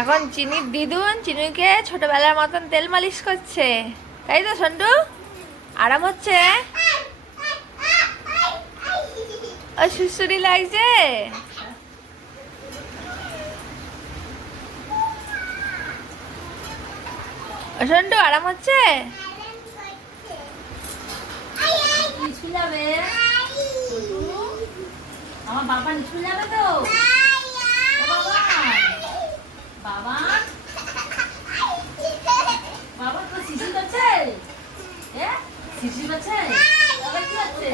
এখন চিনির দিদুন, চিনুকে ছোটবেলার মতন তেল মালিশ করছে। তাই তো, সন্টু? আরাম হচ্ছে? ও সুসুরি লাগছে? সন্টু, আরাম হচ্ছে? আমার বাবা স্কুল যাবে তো? বাবা? বাবা তো শিশু করছে এ? করছে বাবা কি হচ্ছে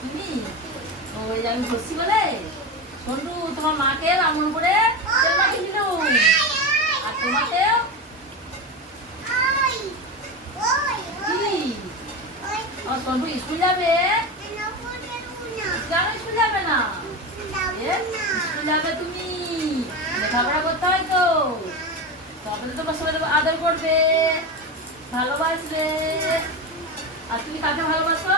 তুমি ওই আমি বসছি বলে? সন্টু তোমার মাকে রামন করে আর তোমাকেও? সন্টু স্কুল যাবে? কেন স্কুল যাবে না? স্কুল যাবে তুমি? লেখাপড়া করতে হয় তো। তবে তো তোমার সবাই আদর করবে, ভালোবাসবে। আর তুমি কাকে ভালোবাসো?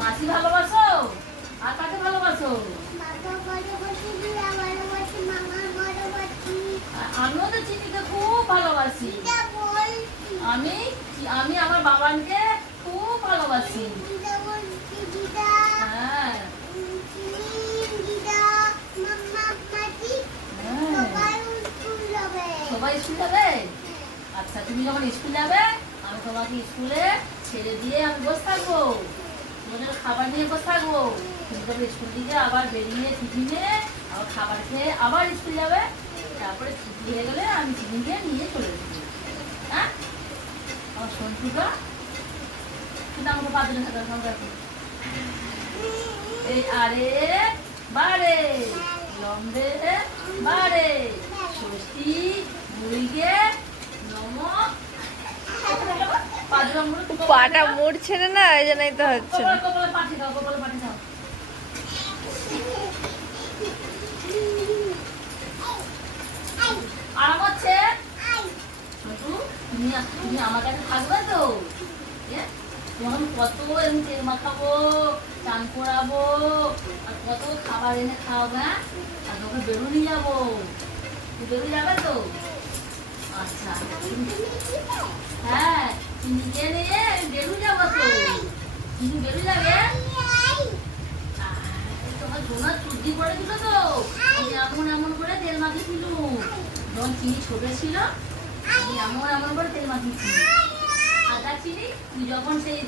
মাসি ভালোবাসো? আর কাকে ভালোবাসো? আমিও তো চিনিকে খুব ভালোবাসি। আমি আমি আমার বাবাকে খুব ভালোবাসি। হ্যাঁ সবাই স্কুল যাবে আচ্ছা তুমি যখন স্কুল যাবে, আমি তোমাকে স্কুলে ছেড়ে দিয়ে আমি বসে থাকব। তোমাদের খাবার নিয়ে বসে থাকব। তুমি তবে স্কুল থেকে আবার বেরিয়ে টিফিনে আবার খাবার খেয়ে আবার স্কুল যাবে, তারপরে ছুটি হয়ে গেলে আমি টিফিনকে নিয়ে চলে যাব। হ্যাঁ? আমার সন্টুটা কিন্তু আমাকে পাঁচজনের সাথে সঙ্গে রাখো। এই আরে, বারে, লম্বে, বারে, ষষ্ঠী, মুড়িকে পাটা মুড়ছে না না, এই জন্যই তো হচ্ছে আমার কাছে থাকবে তো? যখন কত তেল মাখাবো চান করাবো আর কত খাবার এনে খাওয়াবো হ্যাঁ? আর তোকে বেরো নিয়ে যাব। তুই বেরো যাবে তো? আচ্ছা। হ্যাঁ বেরু যাব বেরু যাবে? তোমার চুটি পড়ে দিল তো। এমন এমন করে তেল মাখিয়েছিল যখন চিনি ছোট ছিল এমন এমন করে তেল মাখিয়েছি আদা চিনি, তুই যখন সেই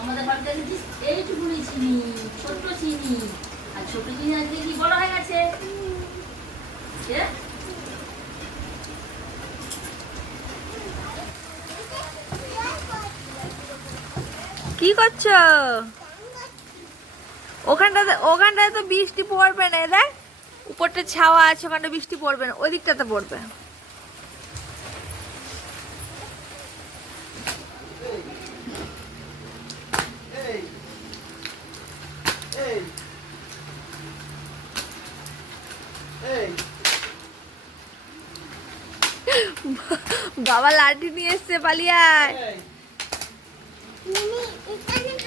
আমাদের বাড়িতে এসেছিস, এইটুকুনি চিনি, ছোট্ট চিনি। আর ছোট চিনি আজকে কি বড় হয়ে গেছে? এ? কি করছ? ওখানটাতে, ওখানটায় তো বৃষ্টি পড়বে না দেখ উপরটা ছাওয়া আছে ওখানটা বৃষ্টি পড়বে না ওই দিকটাতে পড়বে। বাবা লাঠি নিয়ে এসছে পালিয়ায় 耳痛め